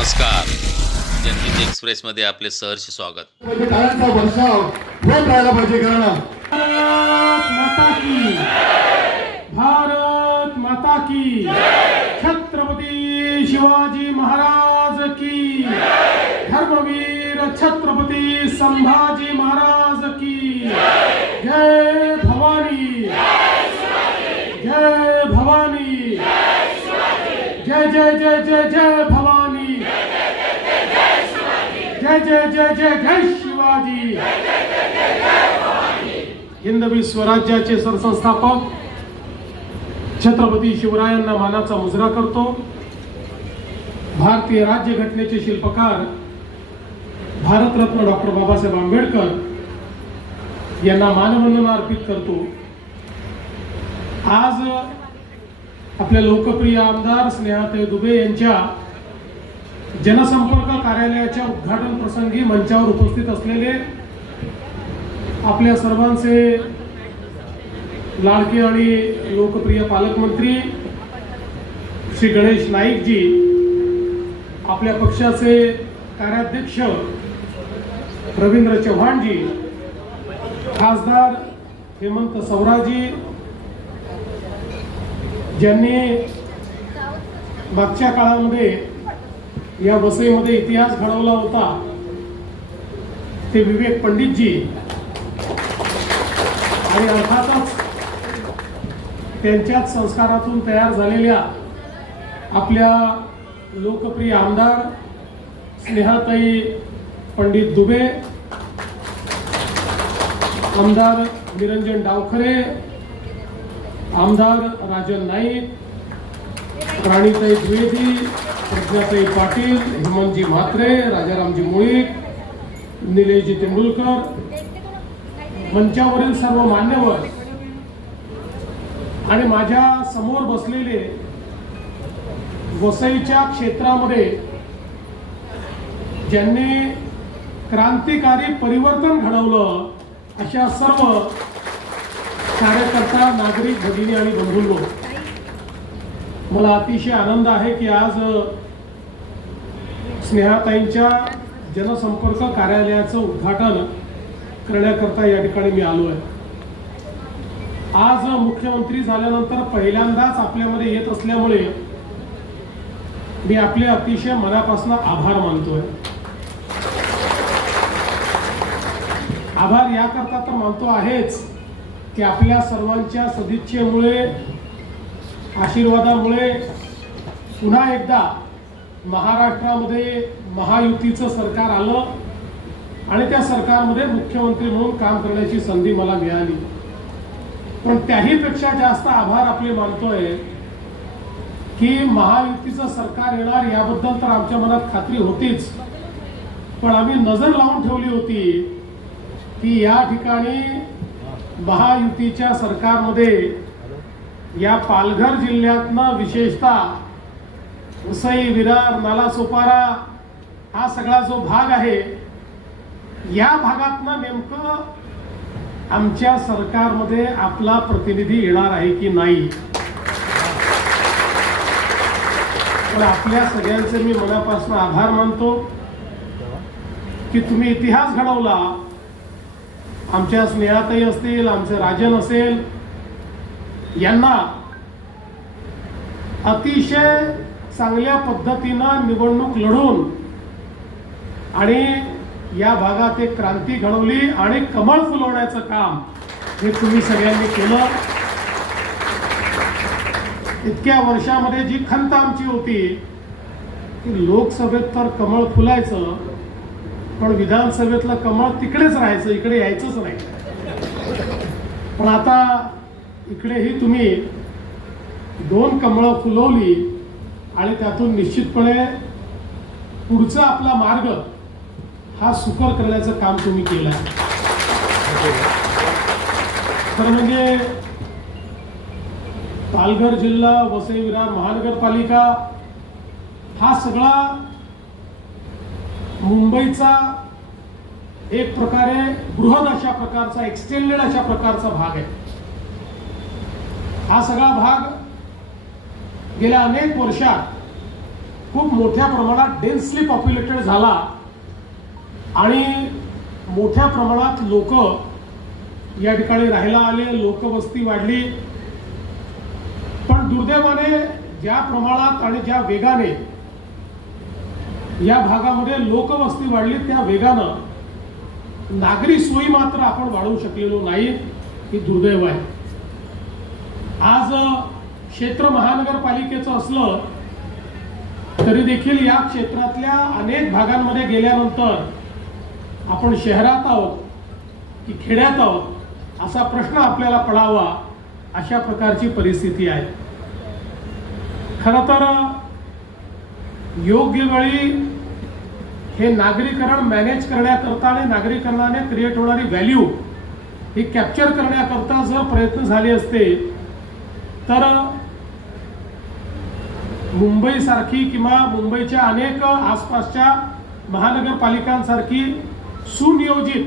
नमस्कार. जनहित एक्सप्रेसमध्ये आपले सहर्ष स्वागत. म्हणजे भारत माता की छत्रपती शिवाजी महाराज की धर्मवीर छत्रपती संभाजी महाराज की जय भवानी जय भवानी जय जय जय जय जय भवानी जय जय जय जय शिवाजी. हिंदवी स्वराज्याचे सरसंस्थापक छत्रपती शिवरायांना मानाचा मुजरा करतो. भारतीय राज्यघटनेचे शिल्पकार भारतरत्न डॉक्टर बाबासाहेब आंबेडकर यांना मानवंदना अर्पित करतो. आज आपल्या लोकप्रिय आमदार स्नेहाताई दुबे यांच्या जनसंपर्क कार्यालयाच्या उद्घाटन प्रसंगी मंचावर उपस्थित असलेले आपल्या सर्वांचे लाडके आणि लोकप्रिय पालकमंत्री श्री गणेश नाईकजी आपल्या पक्षाचे कार्याध्यक्ष रवींद्र चव्हाणजी खासदार हेमंत सवराजी ज्यांनी मागच्या काळामध्ये या वसईमध्ये इतिहास घडवला होता. ते विवेक पंडितजी. आणि अर्थातच त्यांच्याच संस्कारातून तयार झालेल्या आपल्या लोकप्रिय आमदार स्नेहाताई पंडित दुबे आमदार निरंजन डावखरे आमदार राजन नाईक राणीताई द्विवेदी प्रज्ञाताई पाटील हेमंतजी म्हात्रे राजारामजी मुळीक निलेशजी तेंडुलकर मंचावरील सर्व मान्यवर आणि माझ्यासमोर बसलेले वसईच्या क्षेत्रामध्ये ज्यांनी क्रांतिकारी परिवर्तन घडवलं अशा सर्व कार्यकर्ता नागरिक भगिनी आणि बंधूंनो मला अतिशय आनंद आहे की आज स्नेहाताईंच्या जनसंपर्क कार्यालयाचं उद्घाटन करण्याकरता या ठिकाणी मी आलो आहे. आज मुख्यमंत्री झाल्यानंतर पहिल्यांदाच आपल्यामध्ये येत असल्यामुळे मी आपले अतिशय मनापासून आभार मानतोय. आभार याकरता तर मानतो आहेच की आपल्या सर्वांच्या सदिच्छेमुळे आशीर्वादामुळे पुन्हा एकदा महाराष्ट्रामध्ये महायुतीचं सरकार आलं आणि त्या सरकारमध्ये मुख्यमंत्री म्हणून काम करण्याची संधी मला मिळाली. पण त्याहीपेक्षा जास्त आभार आपले मानतोय की महायुतीचं सरकार येणार याबद्दल तर आमच्या मनात खात्री होतीच. पण आम्ही नजर लावून ठेवली होती की या ठिकाणी महायुतीच्या सरकारमध्ये या पालघर जिल्ह्यातनं विशेषतः उसई विरार नालासोपारा हा सगळा जो भाग आहे या भागातनं नेमकं आमच्या सरकारमध्ये आपला प्रतिनिधी येणार आहे की नाही? पण आपल्या सगळ्यांचे मी मनापासून आभार मानतो की तुम्ही इतिहास घडवला. आमच्या स्नेहाताई असतील आमचे राजन असेल यांना अतिशय चांगल्या पद्धतीनं निवडणूक लढून आणि या भागात एक क्रांती घडवली आणि कमळ फुलवण्याचं काम हे तुम्ही सगळ्यांनी केलं. इतक्या वर्षामध्ये जी खंत आमची होती की लोकसभेत तर कमळ फुलायचं पण विधानसभेतलं कमळ तिकडेच राहायचं इकडे यायचंच नाही. पण आता इकडेही तुम्ही दोन कमळं फुलवली आणि त्यातून निश्चितपणे पुढचा आपला मार्ग हा सुकर करण्याचं काम तुम्ही केलं आहे. तर म्हणजे पालघर जिल्हा वसई विरार महानगरपालिका हा सगळा मुंबईचा एक प्रकारे बृहद अशा प्रकारचा एक्सटेंडेड अशा प्रकारचा भाग आहे. हा सगळा भाग गेल्या अनेक वर्षात खूप मोठ्या प्रमाणात डेन्सली पॉप्युलेटेड झाला. आणि मोठ्या प्रमाणात लोक या ठिकाणी राहायला आले लोकवस्ती वाढली. पण दुर्दैवाने ज्या प्रमाणात आणि ज्या वेगाने या भागामध्ये लोकवस्ती वाढली त्या वेगानं नागरी सोयी मात्र आपण वाढवू शकलेलो नाही. ही दुर्दैव आहे. आज क्षेत्र महानगरपालिकेचं असलं तरी देखील या क्षेत्रातल्या अनेक भागांमध्ये गेल्यानंतर आपण शहरात आहोत की खेड्यात आहोत असा प्रश्न आपल्याला पडावा अशा प्रकारची परिस्थिती आहे. खरं तर योग्य वेळी हे नागरीकरण मॅनेज करण्याकरता आणि नागरीकरणाने क्रिएट होणारी व्हॅल्यू ही कॅप्चर करण्याकरता जर प्रयत्न झाले असते तर मुंबईसारखी किंवा मुंबईच्या अनेक आसपासच्या महानगरपालिकांसारखी सुनियोजित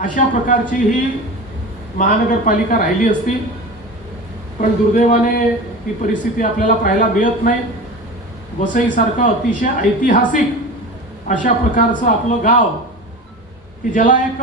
अशा प्रकारची ही महानगरपालिका राहिली असती. पण दुर्दैवाने ही परिस्थिती आपल्याला पाहायला मिळत नाही. वसईसारखं अतिशय ऐतिहासिक अशा प्रकारचं आपलं गाव की ज्याला एक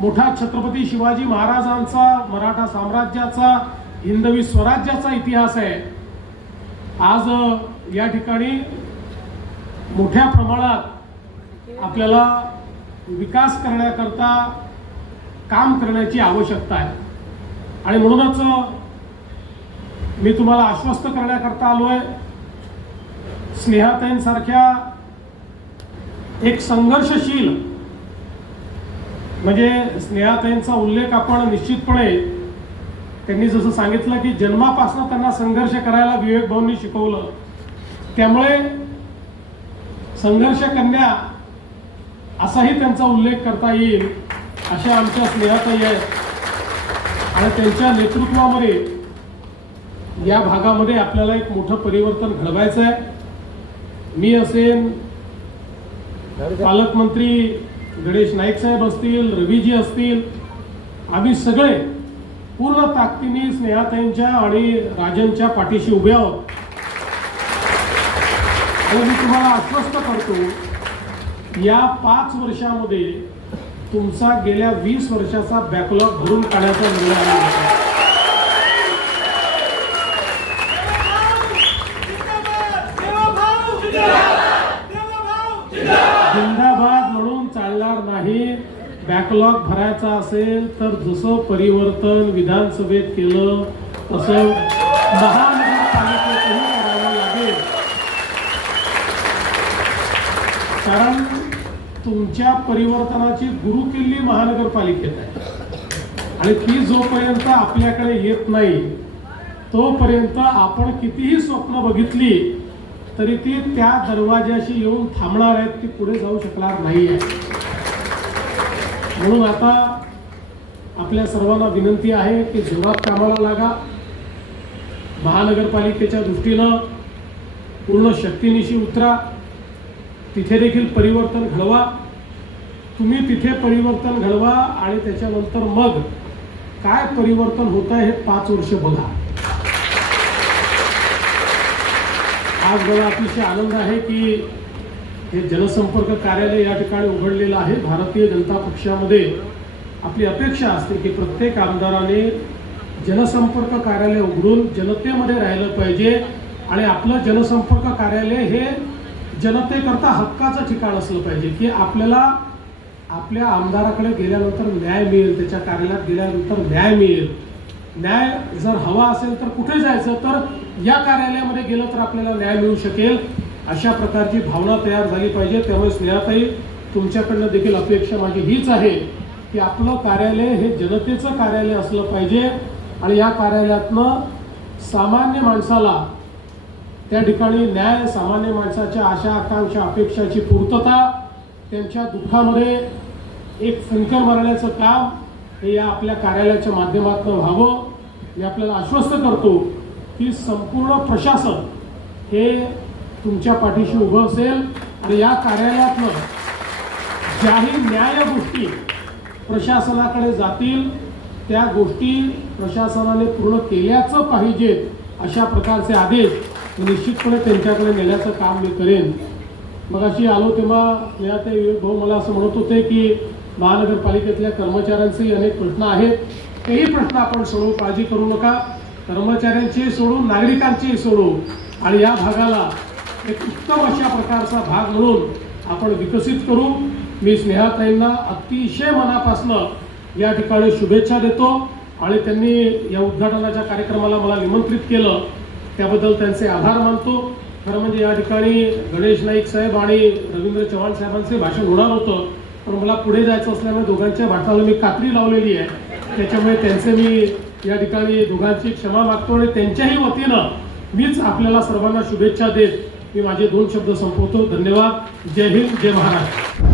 मोठा छत्रपती शिवाजी महाराजांचा मराठा साम्राज्याचा हिंदवी स्वराज्याचा इतिहास आहे. आज या ठिकाणी मोठ्या प्रमाणात आपल्याला विकास करण्याकरता काम करण्याची आवश्यकता आहे. आणि म्हणूनच मी तुम्हाला आश्वस्त करण्याकरता आलो आहे स्नेहाताईंसारख्या एक संघर्षशील म्हणजे स्नेहाताईंचा उल्लेख आपण निश्चितपणे त्यांनी जसं सांगितलं की जन्मापासून त्यांना संघर्ष करायला विवेक भाऊंनी शिकवलं. त्यामुळे संघर्ष कन्या असाही त्यांचा उल्लेख करता येईल अशा आमच्या स्नेहाताई आहेत. आणि त्यांच्या नेतृत्वामध्ये या भागामध्ये आपल्याला एक मोठं परिवर्तन घडवायचं आहे मी असेन पालकमंत्री गणेश नाईक साहेब असतील रवीजी असतील आम्ही सगळे पूर्ण ताकदीने स्नेहाताईंच्या आणि राजनच्या पाठीशी उभे आहोत. आणि मी तुम्हाला आश्वस्त करतो या पाच वर्षामध्ये तुमचा गेल्या वीस वर्षाचा बॅकलॉग भरून काढण्याचा निर्णय घेतला. जिंदाबाद म्हणून चालणार नाही बॅकलॉग भरायचा असेल तर जसं परिवर्तन विधानसभेत केलं तसं महानगरपालिकेतही करावं लागेल. कारण तुमच्या परिवर्तनाची गुरुकिल्ली महानगरपालिकेत आहे. आणि ती जोपर्यंत आपल्याकडे येत नाही तोपर्यंत आपण कितीही स्वप्न बघितली तरी ती त्या दरवाजाशी येऊन थांबणार आहेत ती पुढे जाऊ शकणार नाही आहे म्हणून आता आपल्या सर्वांना विनंती आहे की जोरात कामाला लागा. महानगरपालिकेच्या दृष्टीनं पूर्ण शक्तीनिशी उतरा. तिथे देखील परिवर्तन घडवा. तुम्ही तिथे परिवर्तन घडवा आणि त्याच्यानंतर मग काय परिवर्तन होत आहे हे पाच वर्ष बघा. आज मला अतिशय आनंद आहे की हे जनसंपर्क कार्यालय या ठिकाणी उघडलेलं आहे. भारतीय जनता पक्षामध्ये आपली अपेक्षा असते की प्रत्येक आमदाराने जनसंपर्क कार्यालय उघडून जनतेमध्ये राहिलं पाहिजे आणि आपलं जनसंपर्क कार्यालय हे जनतेकरता हक्काचं ठिकाण असलं पाहिजे की आपल्याला आपल्या आमदाराकडे गेल्यानंतर न्याय मिळेल त्याच्या कार्यालयात गेल्यानंतर न्याय मिळेल. न्याय जर हवा असेल तर कुठे जायचं? तर या कार्यालयामध्ये गेलं तर आपल्याला न्याय मिळू शकेल. अशा प्रकारची भावना तयार झाली पाहिजे. त्यामुळे स्नेहाताई तुमच्याकडनं देखील अपेक्षा माझी हीच आहे की आपलं कार्यालय हे जनतेचं कार्यालय असलं पाहिजे आणि या कार्यालयातनं सामान्य माणसाला त्या ठिकाणी न्याय सामान्य माणसाच्या आशा आकांक्षा अपेक्षाची पूर्तता त्यांच्या दुःखामध्ये एक फुंकर मारण्याचं काम हे या आपल्या कार्यालयाच्या माध्यमातून व्हावं. मी आपल्याला आश्वस्त करतो की संपूर्ण प्रशासन हे तुमच्या पाठीशी उभं असेल आणि या कार्यालयातलं ज्याही न्याय गोष्टी प्रशासनाकडे जातील त्या गोष्टी प्रशासनाने पूर्ण केल्याचं पाहिजेत अशा प्रकारचे आदेश निश्चितपणे त्यांच्याकडे नेण्याचं काम मी करेन. मग अशी आलो तेव्हा या ते भाऊ मला असं म्हणत होते की महानगरपालिकेतल्या कर्मचाऱ्यांचे अनेक प्रश्न आहेत. तेही प्रश्न आपण सोडू काळजी करू नका. कर्मचाऱ्यांचीही सोडू नागरिकांचीही सोडू. आणि या भागाला एक उत्तम अशा प्रकारचा भाग म्हणून आपण विकसित करू. मी स्नेहाताईंना अतिशय मनापासनं या ठिकाणी शुभेच्छा देतो आणि त्यांनी या उद्घाटनाच्या कार्यक्रमाला मला निमंत्रित केलं. त्याबद्दल त्यांचे आभार मानतो. खरं म्हणजे या ठिकाणी गणेश नाईक साहेब आणि रवींद्र चव्हाण साहेबांचे भाषण होणार होतं. पण मला पुढे जायचं असल्यामुळे दोघांच्या भाषणाला मी कात्री लावलेली आहे. त्याच्यामुळे त्यांचे मी या ठिकाणी दोघांची क्षमा मागतो आणि त्यांच्याही वतीनं मीच आपल्याला सर्वांना शुभेच्छा देत मी माझे दोन शब्द संपवतो. धन्यवाद. जय हिंद जय महाराष्ट्र.